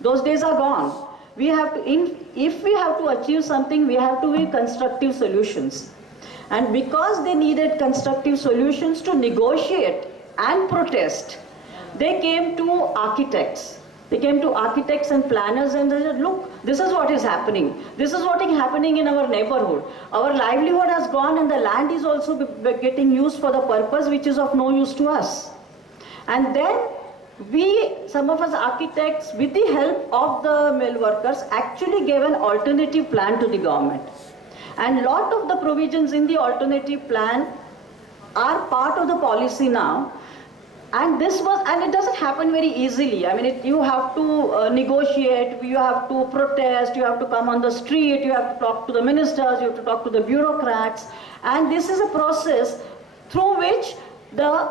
Those days are gone. We have to, if we have to achieve something, we have to give constructive solutions. And because they needed constructive solutions to negotiate and protest, they came to architects. They came to architects and planners and they said, look, this is what is happening. This is what is happening in our neighborhood. Our livelihood has gone and the land is also getting used for the purpose which is of no use to us. And then some of us architects, with the help of the mill workers, actually gave an alternative plan to the government. And lot of the provisions in the alternative plan are part of the policy now. And it doesn't happen very easily. I mean, you have to negotiate, you have to protest, you have to come on the street, you have to talk to the ministers, you have to talk to the bureaucrats. And this is a process through which the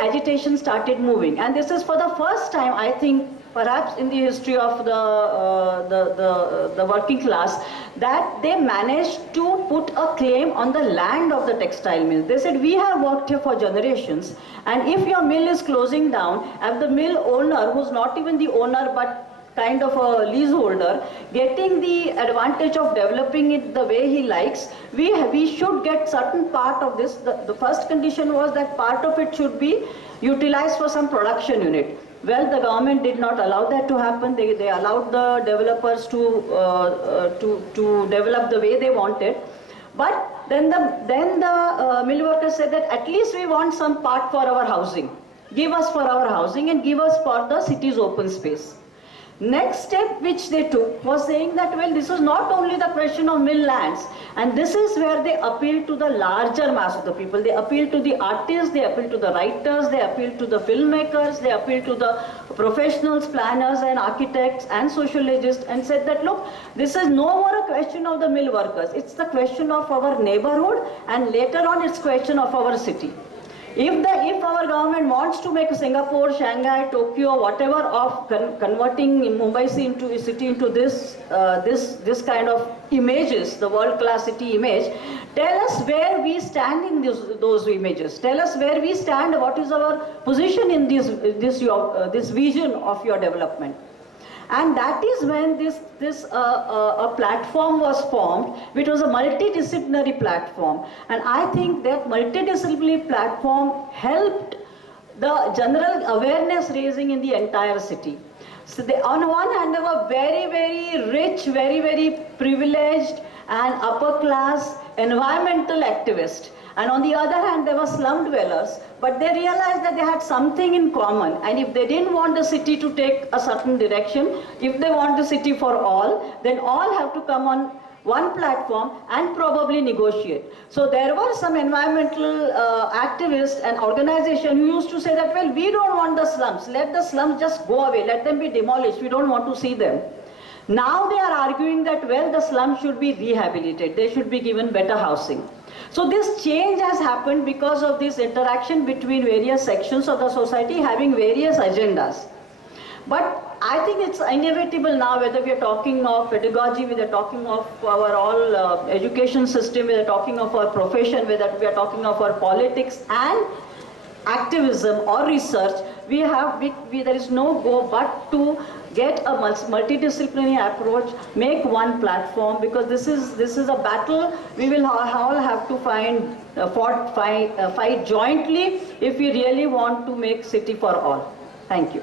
agitation started moving. And this is for the first time, I think, perhaps in the history of the working class, that they managed to put a claim on the land of the textile mill. They said, we have worked here for generations, and if your mill is closing down, and the mill owner, who's not even the owner but kind of a leaseholder, getting the advantage of developing it the way he likes, we should get certain part of this. The first condition was that part of it should be utilized for some production unit. Well, the government did not allow that to happen. They allowed the developers to develop the way they wanted. But then the mill workers said that at least we want some part for our housing. Give us for our housing and give us for the city's open space. Next step which they took was saying that, well, this was not only the question of mill lands, and this is where they appealed to the larger mass of the people. They appealed to the artists, they appealed to the writers, they appealed to the filmmakers, they appealed to the professionals, planners and architects and sociologists, and said that, look, this is no more a question of the mill workers, it's the question of our neighborhood, and later on it's question of our city. If our government wants to make Singapore, Shanghai, Tokyo, whatever, of converting Mumbai city into this kind of images, the world-class city image, tell us where we stand in those images. Tell us where we stand, what is our position in this vision of your development. And that is when a platform was formed, which was a multidisciplinary platform. And I think that multidisciplinary platform helped the general awareness raising in the entire city. So on one hand, they were very, very rich, very, very privileged and upper class environmental activists. And on the other hand, they were slum dwellers, but they realized that they had something in common. And if they didn't want the city to take a certain direction, if they want the city for all, then all have to come on one platform and probably negotiate. So there were some environmental activists and organizations who used to say that, well, we don't want the slums. Let the slums just go away. Let them be demolished. We don't want to see them. Now they are arguing that, well, the slums should be rehabilitated. They should be given better housing. So this change has happened because of this interaction between various sections of the society having various agendas. But I think it's inevitable now, whether we are talking of pedagogy, whether we are talking of our education system, whether we are talking of our profession, whether we are talking of our politics and activism or research, there is no go but to get a multidisciplinary approach, make one platform, because this is a battle we will all have to fight jointly if we really want to make city for all. Thank you.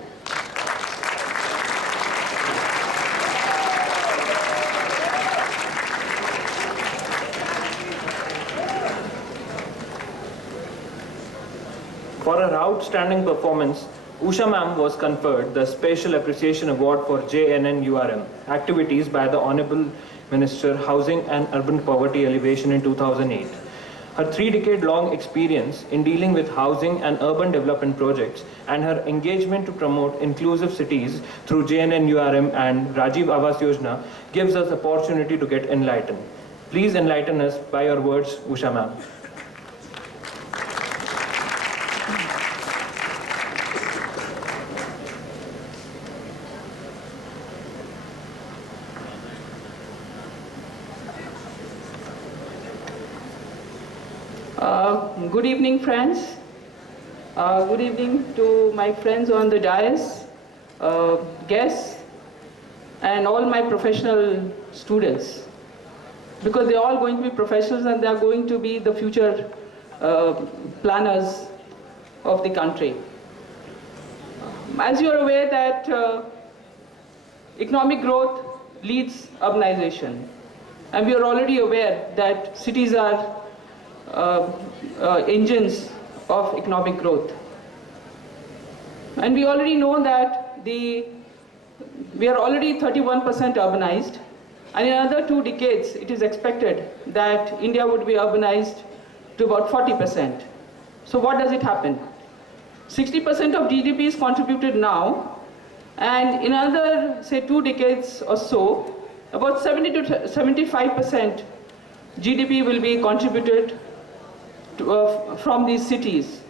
For her outstanding performance, Usha ma'am was conferred the Special Appreciation Award for JNNURM activities by the Honorable Minister Housing and Urban Poverty Alleviation in 2008. Her 3-decade-long experience in dealing with housing and urban development projects and her engagement to promote inclusive cities through JNNURM and Rajiv Awas Yojana gives us opportunity to get enlightened. Please enlighten us by your words, Usha ma'am. Good evening, friends. Good evening to my friends on the dais, guests, and all my professional students, because they're all going to be professionals and they're going to be the future planners of the country. As you're aware that economic growth leads urbanization, and we are already aware that cities are engines of economic growth. And we already know that we are already 31% urbanized, and in another 2 decades it is expected that India would be urbanized to about 40%. So what does it happen? 60% of GDP is contributed now, and in another, say, 2 decades or so, about 70 to 75% GDP will be contributed from these cities.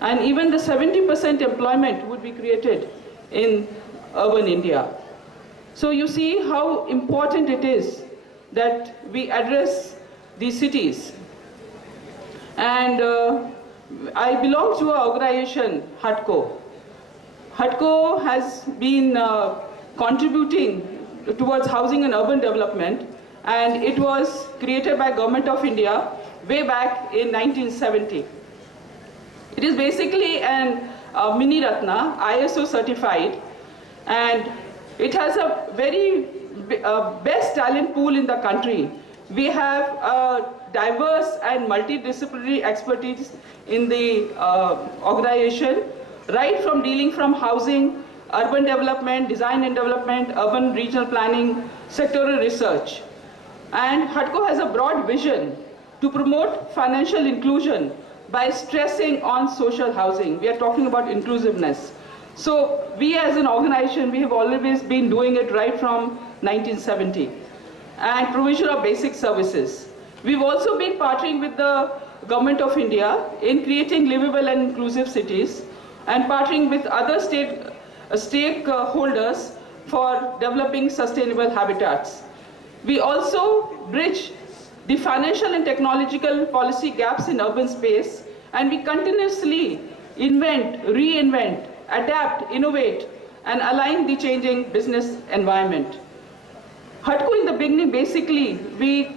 And even the 70% employment would be created in urban India. So you see how important it is that we address these cities. And I belong to an organization, HUTCO. HUTCO has been contributing towards housing and urban development, and it was created by Government of India way back in 1970. It is basically an mini Ratna, ISO certified, and it has a very best talent pool in the country. We have a diverse and multidisciplinary expertise in the organization, right from dealing from housing, urban development, design and development, urban regional planning, sectoral research. And HUTCO has a broad vision to promote financial inclusion by stressing on social housing. We are talking about inclusiveness. So we as an organization, we have always been doing it right from 1970. And provision of basic services. We've also been partnering with the Government of India in creating livable and inclusive cities, and partnering with other stakeholders for developing sustainable habitats. We also bridge the financial and technological policy gaps in urban space, and we continuously invent, reinvent, adapt, innovate, and align the changing business environment. HUTCO in the beginning, basically, we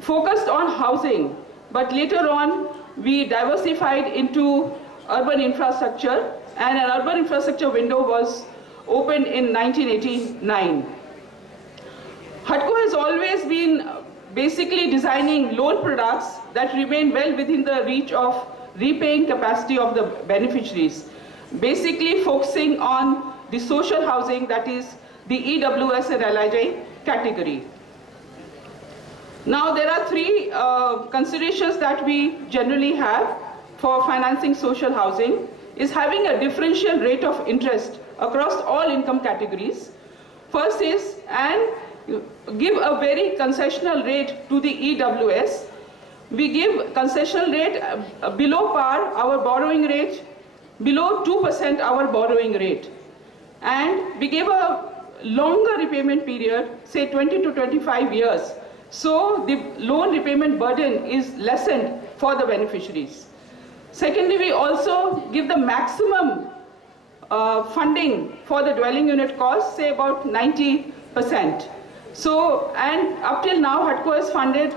focused on housing, but later on we diversified into urban infrastructure, and an urban infrastructure window was opened in 1989. HUTCO has always been basically designing loan products that remain well within the reach of repaying capacity of the beneficiaries, basically focusing on the social housing, that is the EWS and LIJ category. Now there are 3 considerations that we generally have for financing social housing, is having a differential rate of interest across all income categories. First is, and give a very concessional rate to the EWS. We give concessional rate below par, our borrowing rate, below 2% our borrowing rate. And we give a longer repayment period, say 20 to 25 years. So the loan repayment burden is lessened for the beneficiaries. Secondly, we also give the maximum funding for the dwelling unit cost, say about 90%. So, and up till now, HUTCO has funded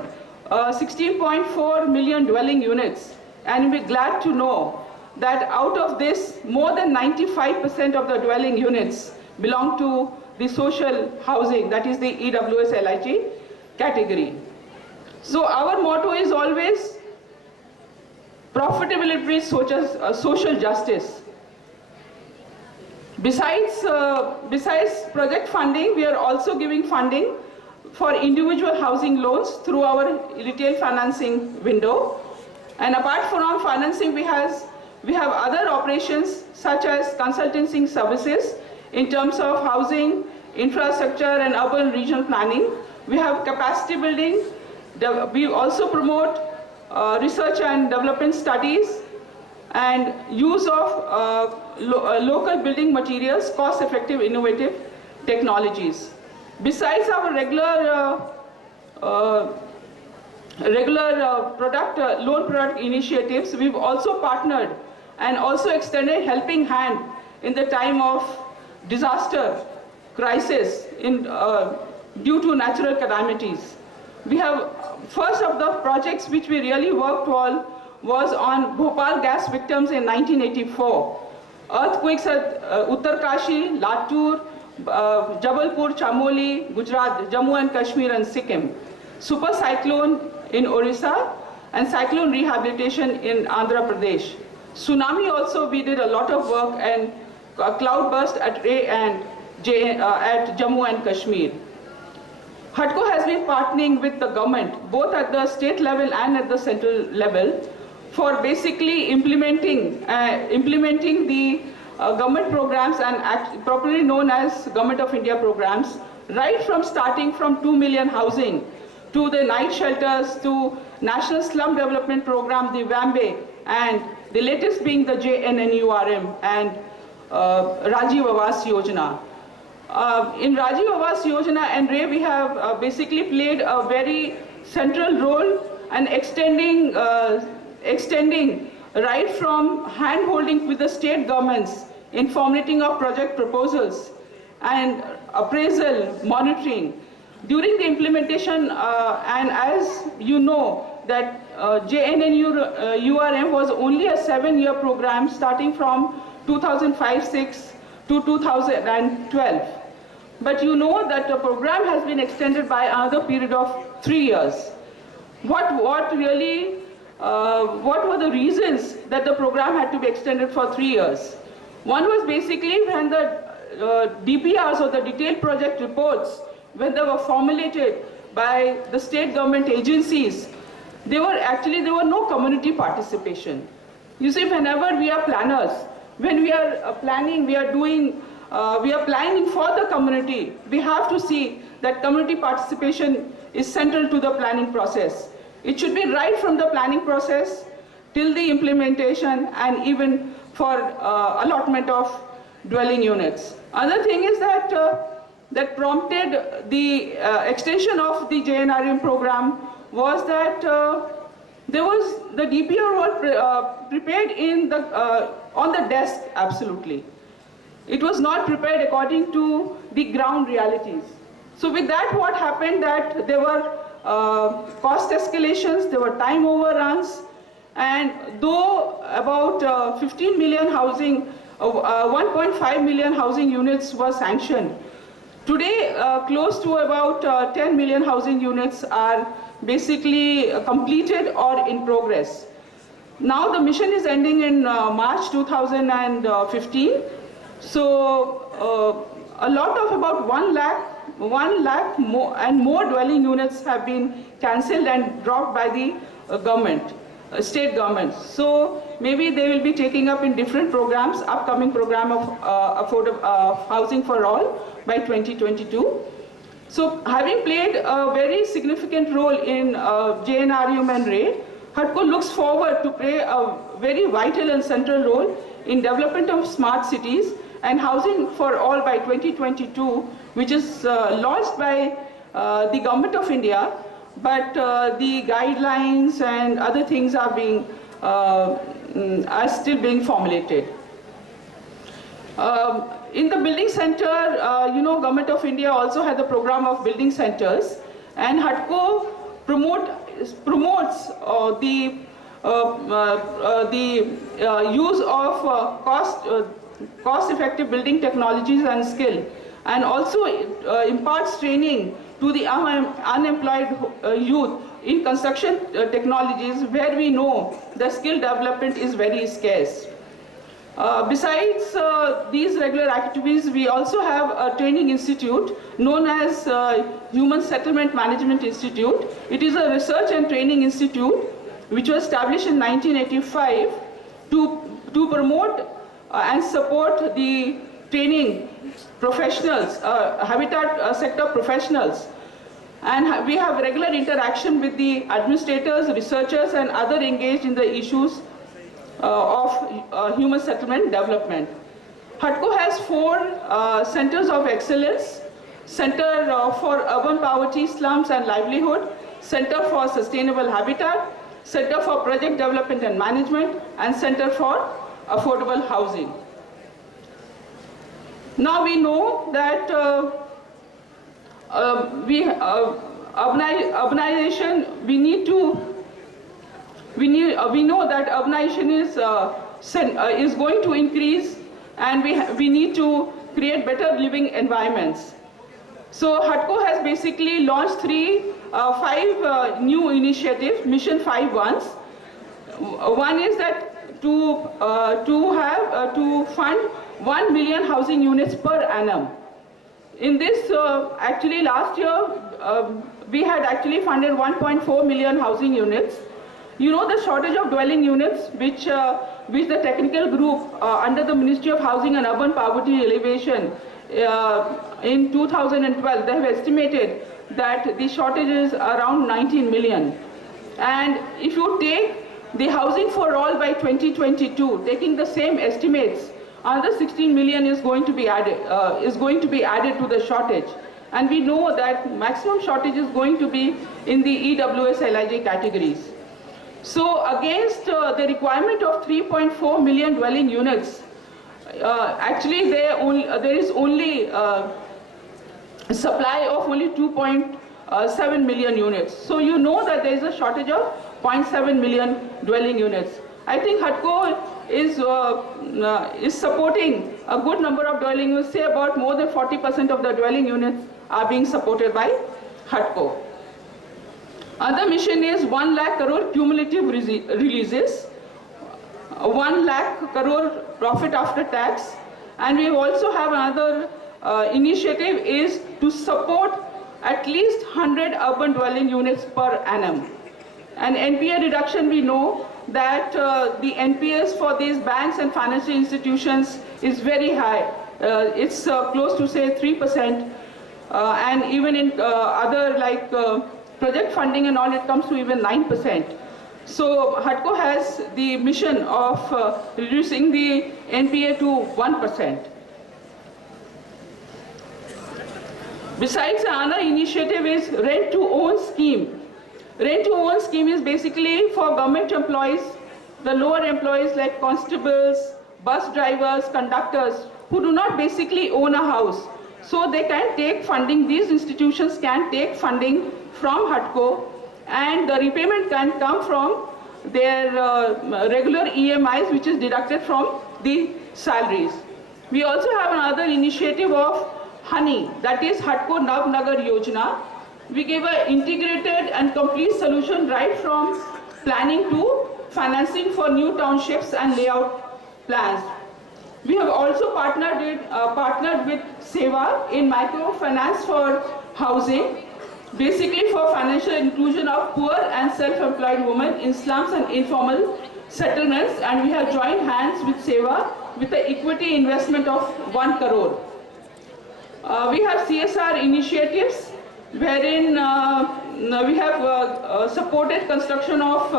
16.4 million dwelling units. And we're glad to know that out of this, more than 95% of the dwelling units belong to the social housing, that is the EWS LIG category. So our motto is always profitability, social justice. Besides project funding, we are also giving funding for individual housing loans through our retail financing window. And apart from financing, we have other operations such as consultancy services in terms of housing, infrastructure, and urban regional planning. We have capacity building. We also promote research and development studies and use of local building materials, cost-effective, innovative technologies. Besides our regular loan product initiatives, we've also partnered and also extended helping hand in the time of disaster crisis due to natural calamities. We have, first of the projects which we really worked on was on Bhopal gas victims in 1984. Earthquakes at Uttarkashi, Latur, Jabalpur, Chamoli, Gujarat, Jammu and Kashmir and Sikkim. Super cyclone in Orissa and cyclone rehabilitation in Andhra Pradesh. Tsunami also we did a lot of work, and cloud burst at Ray and at Jammu and Kashmir. HUDCO has been partnering with the government, both at the state level and at the central level, for basically implementing the government programs and properly known as Government of India programs, right from starting from 2 million housing to the night shelters to National Slum Development Program, the WAMBE, and the latest being the JNNURM and Rajiv Awas Yojana. In Rajiv Awas Yojana and RAY, we have basically played a very central role and extending right from hand-holding with the state governments in formulating of project proposals and appraisal, monitoring. During the implementation, and as you know, that JNNURM was only a 7-year program starting from 2005-06 to 2012. But you know that the program has been extended by another period of 3 years. What were the reasons that the program had to be extended for 3 years? One was basically when the DPRs, or the detailed project reports, when they were formulated by the state government agencies, there were no community participation. You see, whenever we are planners, when we are planning, we are planning for the community, we have to see that community participation is central to the planning process. It should be right from the planning process till the implementation and even for allotment of dwelling units. Other thing is that that prompted the extension of the JNRM program was that there was the DPR were prepared in the on the desk absolutely. It was not prepared according to the ground realities. So with that, what happened that there were cost escalations, there were time overruns, and though about 15 million housing, 1.5 million housing units were sanctioned, today close to about 10 million housing units are basically completed or in progress. Now the mission is ending in March 2015. So a lot of about 1 lakh more dwelling units have been cancelled and dropped by the government, state government. So maybe they will be taking up in different programs, upcoming program of affordable housing for all by 2022. So having played a very significant role in JNRM and RAY, HUDCO looks forward to play a very vital and central role in development of smart cities and housing for all by 2022, which is launched by the Government of India, but the guidelines and other things are still being formulated. In the building center, you know, Government of India also had the program of building centers, and HUDCO promotes the use of cost-effective building technologies and skill, and also imparts training to the unemployed youth in construction technologies, where we know the skill development is very scarce. Besides these regular activities, we also have a training institute known as Human Settlement Management Institute. It is a research and training institute which was established in 1985 to promote and support the training professionals, habitat sector professionals. And we have regular interaction with the administrators, researchers, and other engaged in the issues of human settlement development. HUDCO has 4 centers of excellence: Center for Urban Poverty, Slums and Livelihood, Center for Sustainable Habitat, Center for Project Development and Management, and Center for Affordable Housing. Now we know that urbanization, we know that urbanization is going to increase, and we need to create better living environments. So HUDCO has basically launched five new initiatives, Mission 5 ones. One is that to fund 1 million housing units per annum. In this, actually last year, we had actually funded 1.4 million housing units. You know the shortage of dwelling units, which the technical group under the Ministry of Housing and Urban Poverty Alleviation in 2012, they have estimated that the shortage is around 19 million. And if you take the housing for all by 2022, taking the same estimates, another 16 million is going to be added to the shortage. And we know that maximum shortage is going to be in the EWS LIJ categories. So against the requirement of 3.4 million dwelling units, actually there is only a supply of only 2.7 million units. So you know that there is a shortage of 0.7 million dwelling units. I think HUDCO is supporting a good number of dwelling units, say about more than 40% of the dwelling units are being supported by HUDCO. Other mission is 1 lakh crore cumulative releases, 1 lakh crore profit after tax, and we also have another initiative is to support at least 100 urban dwelling units per annum. And NPA reduction, we know that the NPAs for these banks and financial institutions is very high. It's close to say 3%, and even in other like project funding and all, it comes to even 9%. So HUDCO has the mission of reducing the NPA to 1%. Besides, another initiative is rent to own scheme. Rent to own scheme is basically for government employees, the lower employees like constables, bus drivers, conductors, who do not basically own a house. So they can take funding, these institutions can take funding from HUDCO, and the repayment can come from their regular EMIs, which is deducted from the salaries. We also have another initiative of HONEY, that is HUDCO Nav Nagar Yojana. We give an integrated and complete solution right from planning to financing for new townships and layout plans. We have also partnered with SEWA in microfinance for housing, basically for financial inclusion of poor and self-employed women in slums and informal settlements, and we have joined hands with SEWA with an equity investment of 1 crore. We have CSR initiatives wherein we have supported construction of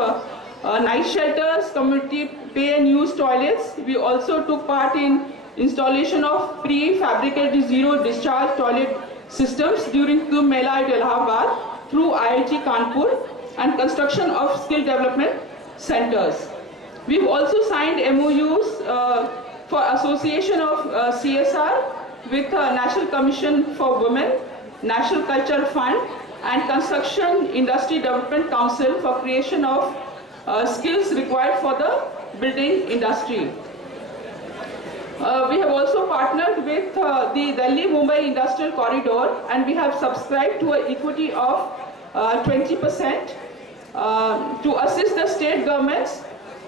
night shelters, community pay and use toilets. We also took part in installation of prefabricated zero discharge toilet systems during Kumbh Mela at Allahabad through IIT Kanpur, and construction of skill development centers. We've also signed MOUs for association of CSR with National Commission for Women, National Culture Fund, and Construction Industry Development Council for creation of skills required for the building industry. We have also partnered with the Delhi-Mumbai Industrial Corridor, and we have subscribed to an equity of 20% to assist the state governments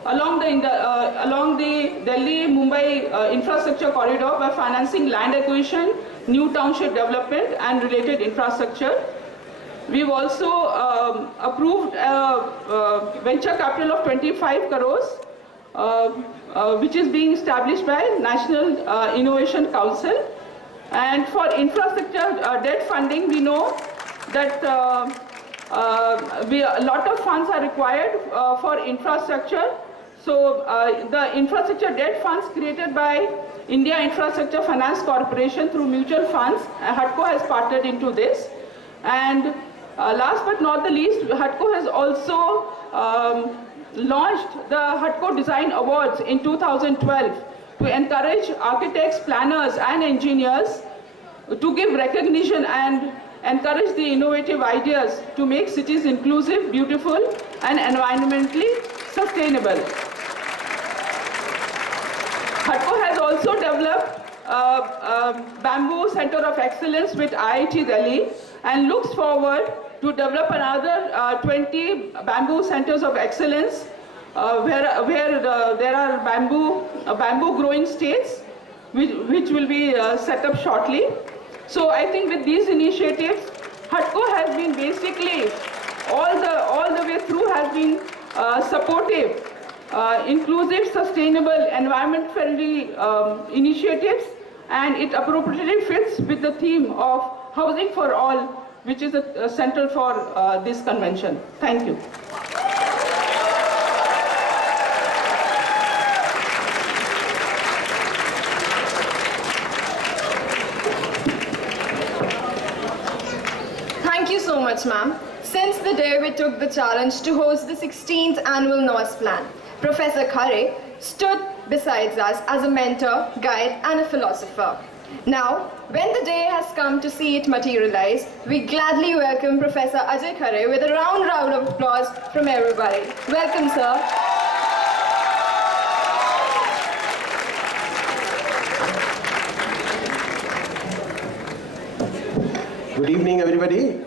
along the Delhi-Mumbai infrastructure corridor by financing land acquisition, new township development, and related infrastructure. We've also approved venture capital of 25 crores, which is being established by National Innovation Council. And for infrastructure debt funding, we know that a lot of funds are required for infrastructure. So the infrastructure debt funds created by India Infrastructure Finance Corporation through mutual funds, HUDCO has partnered into this. And last but not the least, HUDCO has also launched the HUDCO Design Awards in 2012 to encourage architects, planners and engineers to give recognition and encourage the innovative ideas to make cities inclusive, beautiful and environmentally sustainable. HUDCO has also developed a bamboo center of excellence with IIT Delhi and looks forward to develop another 20 bamboo centers of excellence where there are bamboo growing states which will be set up shortly. So I think with these initiatives, HUDCO has been basically all the way through has been supportive, inclusive, sustainable, environment-friendly initiatives, and it appropriately fits with the theme of housing for all, which is central for this convention. Thank you. Thank you so much, ma'am. Since the day we took the challenge to host the 16th annual NOSPlan, Professor Khare stood besides us as a mentor, guide, and a philosopher. Now, when the day has come to see it materialize, we gladly welcome Professor Ajay Khare with a round of applause from everybody. Welcome, sir. Good evening, everybody.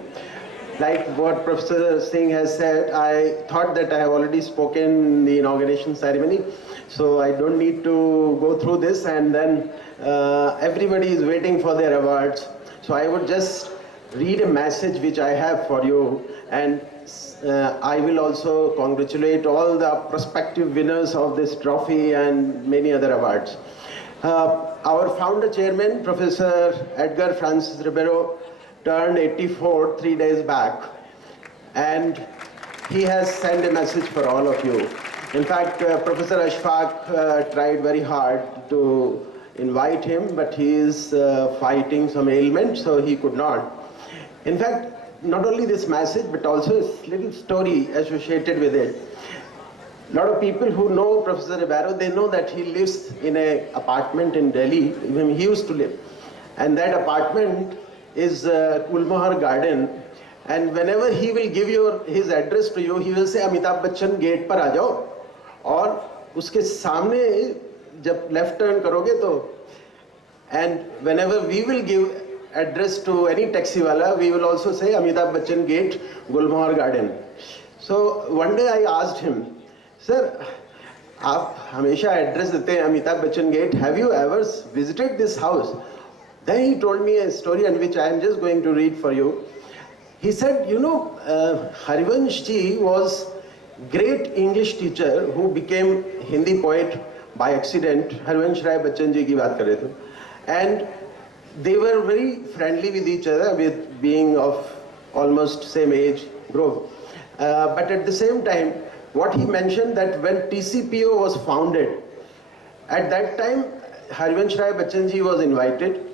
Like what Professor Singh has said, I thought that I have already spoken in the inauguration ceremony, so I don't need to go through this, and then everybody is waiting for their awards. So I would just read a message which I have for you, and I will also congratulate all the prospective winners of this trophy and many other awards. Our founder chairman, Professor Edgar Francis Ribeiro, turned 84 3 days back, and he has sent a message for all of you. In fact, Professor Ashfaq tried very hard to invite him, but he is fighting some ailment, so he could not. In fact, not only this message, but also a little story associated with it. A lot of people who know Professor Ribeiro, they know that he lives in an apartment in Delhi, even he used to live. And that apartment is Gulmohar Garden, and whenever he will give his address to you, he will say Amitabh Bachchan gate par aa jao, aur uske samne jab left turn karoge to, and whenever we will give address to any taxi wala, we will also say Amitabh Bachchan gate, Gulmohar Garden. So one day I asked him, sir, aap hamesha address dete hain Amitabh Bachchan gate, have you ever visited this house? Then he told me a story, and which I am just going to read for you. He said, you know, Harivansh ji was great English teacher who became Hindi poet by accident. Harivansh Rai Bachchan ji ki baat kar rahe the. And they were very friendly with each other, with being of almost same age group. But at the same time, what he mentioned that when TCPO was founded, at that time, Harivansh Rai Bachchan ji was invited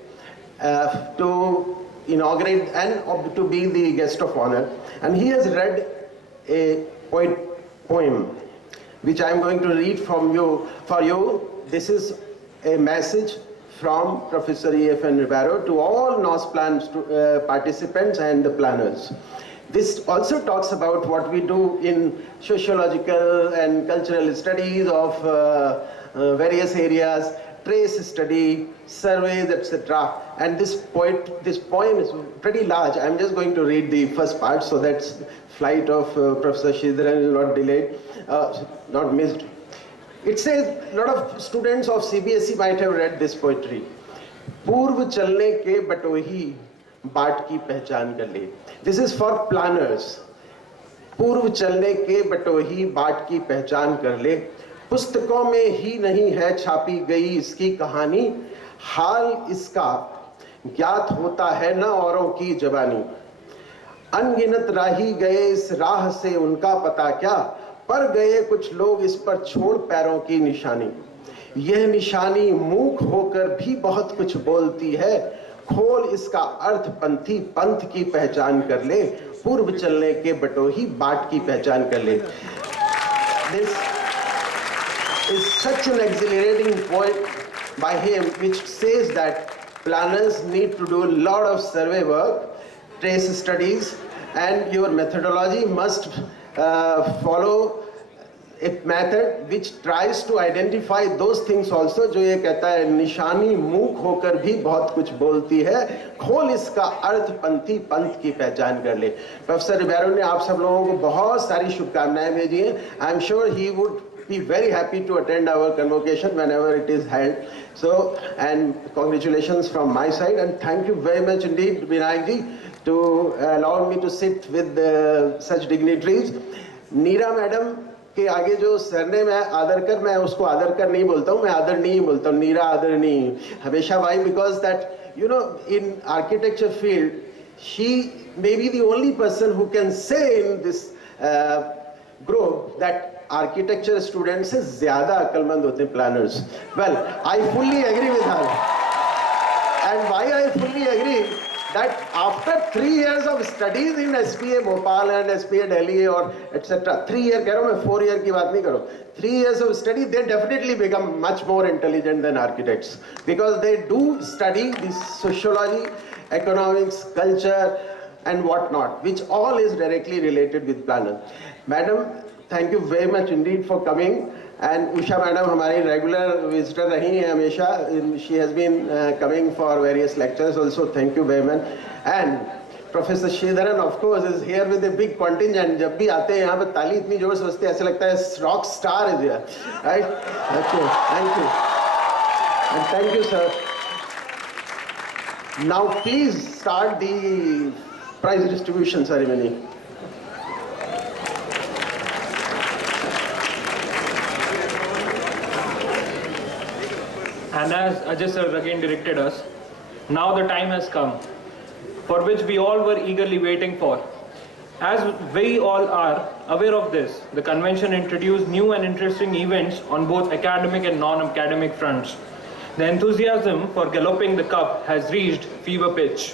to inaugurate and to be the guest of honor, and he has read a poem which I am going to read for you. This is a message from Professor E.F.N. Ribeiro to all NOSPlan participants and the planners. This also talks about what we do in sociological and cultural studies of various areas, trace study, surveys, etc. And this poem is pretty large. I'm just going to read the first part so that flight of Professor Shidharan is not delayed, not missed. It says, a lot of students of CBSE might have read this poetry. Purv chalne ke batohi, बाट की पहचान कर ले. This is for planners. पूर्व चलने के बटोही बाट की पहचान कर ले. पुस्तकों में ही नहीं है छापी गई इसकी कहानी, हाल इसका ज्ञात होता है न औरों की जबानी. अनगिनत राही गए इस राह से उनका पता क्या, पर गए कुछ लोग इस पर छोड़ पैरों की निशानी. यह निशानी मूक होकर भी बहुत कुछ बोलती है, खोल इसका अर्थ पंथी पंथ की पहचान कर ले. पूर्व चलने के बटोही बाट की पहचान कर ले. This is such an exhilarating by him, which says that planners need to do a lot of survey work, trace studies, and your methodology must follow a method which tries to identify those things also, जो ये कहता है निशानी मूक होकर भी बहुत कुछ बोलती है, खोल इसका अर्थ पंथी पंथ की पहचान कर ले। प्रोफेसर रिबेरो ने आप सब लोगों को बहुत सारी शुभकामनाएं भेजी हैं। I am sure he would be very happy to attend our convocation whenever it is held. So, and congratulations from my side, and thank you very much indeed, Vinayak ji, to allow me to sit with such dignitaries. Neera madam के आगे जो surname है आदरकर, मैं उसको आदरकर नहीं बोलता हूँ, मैं आदरणीय बोलता हूँ, नीरा आदरणीय हमेशा। Why? Because that, you know, in architecture field, she may be the only person who can say in this group that architecture student से ज्यादा अक्लमंद होते हैं planners. Well, I fully agree with her, and why I fully agree that after 3 years of studies in SPA Bhopal and SPA Delhi or etc. 3 year कह रहा हूँ मैं, 4 year की बात नहीं करो, 3 years of study, they definitely become much more intelligent than architects because they do study the sociology, economics, culture and what not, which all is directly related with planner. Madam, thank you very much indeed for coming. And Usha madam हमारी regular visitor रही हैं हमेशा. She has been coming for various lectures also. Thank you very much. And Professor Sridharan of course is here with a big contingent. जब भी आते हैं यहाँ पर ताली इतनी जोर से बजती है ऐसा लगता है rock star is here, right? Okay, thank you. And thank you sir. Now please start the prize distribution ceremony. And as Ajay sir again directed us, now the time has come, for which we all were eagerly waiting for. As we all are aware of this, the convention introduced new and interesting events on both academic and non-academic fronts. The enthusiasm for galloping the cup has reached fever pitch.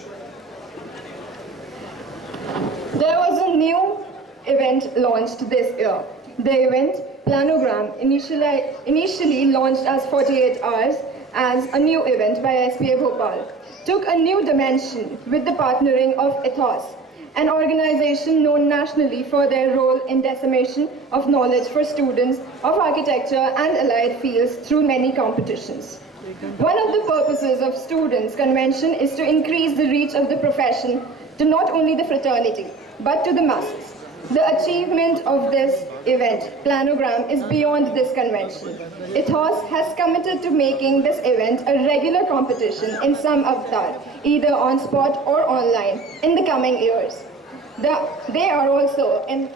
There was a new event launched this year. The event, Planogram, initially launched as 48 Hours as a new event by SPA Bhopal, took a new dimension with the partnering of Ethos, an organization known nationally for their role in dissemination of knowledge for students of architecture and allied fields through many competitions. One of the purposes of Students' Convention is to increase the reach of the profession to not only the fraternity, but to the masses. The achievement of this event, Planogram, is beyond this convention. Ethos has committed to making this event a regular competition in some avatar, either on spot or online, in the coming years. They are also in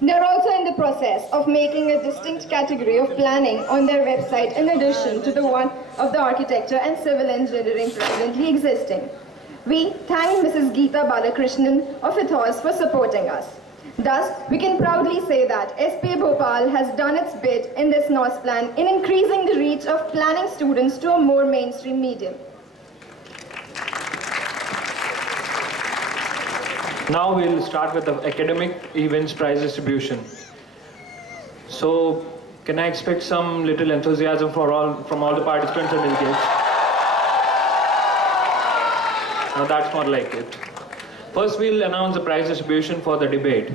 the process of making a distinct category of planning on their website in addition to the one of the architecture and civil engineering presently existing. We thank Mrs. Geeta Balakrishnan of Ethos for supporting us. Thus, we can proudly say that SPA Bhopal has done its bit in this NOSPlan in increasing the reach of planning students to a more mainstream medium. Now we'll start with the academic events prize distribution. So, can I expect some little enthusiasm from all the participants and delegates? No, that's not like it. First, we'll announce the prize distribution for the debate.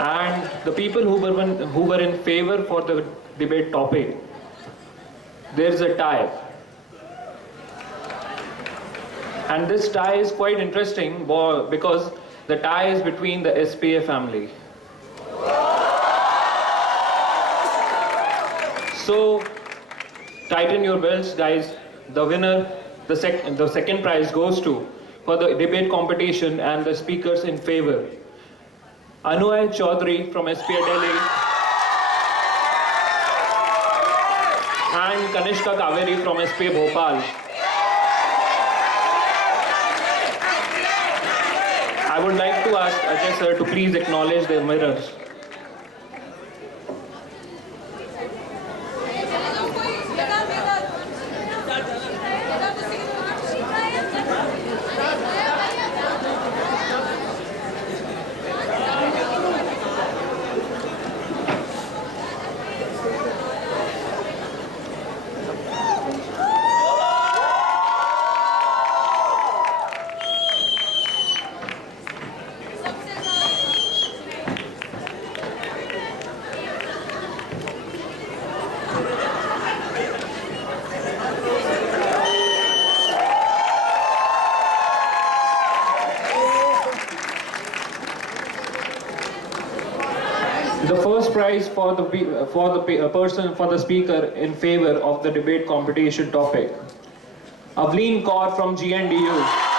And the people who were in favor for the debate topic, there's a tie. And this tie is quite interesting because the tie is between the SPA family. So, tighten your belts, guys. The winner, the second prize goes to, for the debate competition and the speakers in favor, Anuay Chaudhary from SPA Delhi and Kanishka Kaveri from SPA Bhopal. I would like to ask Ajay sir to please acknowledge the mirrors. first prize for the speaker in favor of the debate competition topic. Avleen Kaur from GNDU.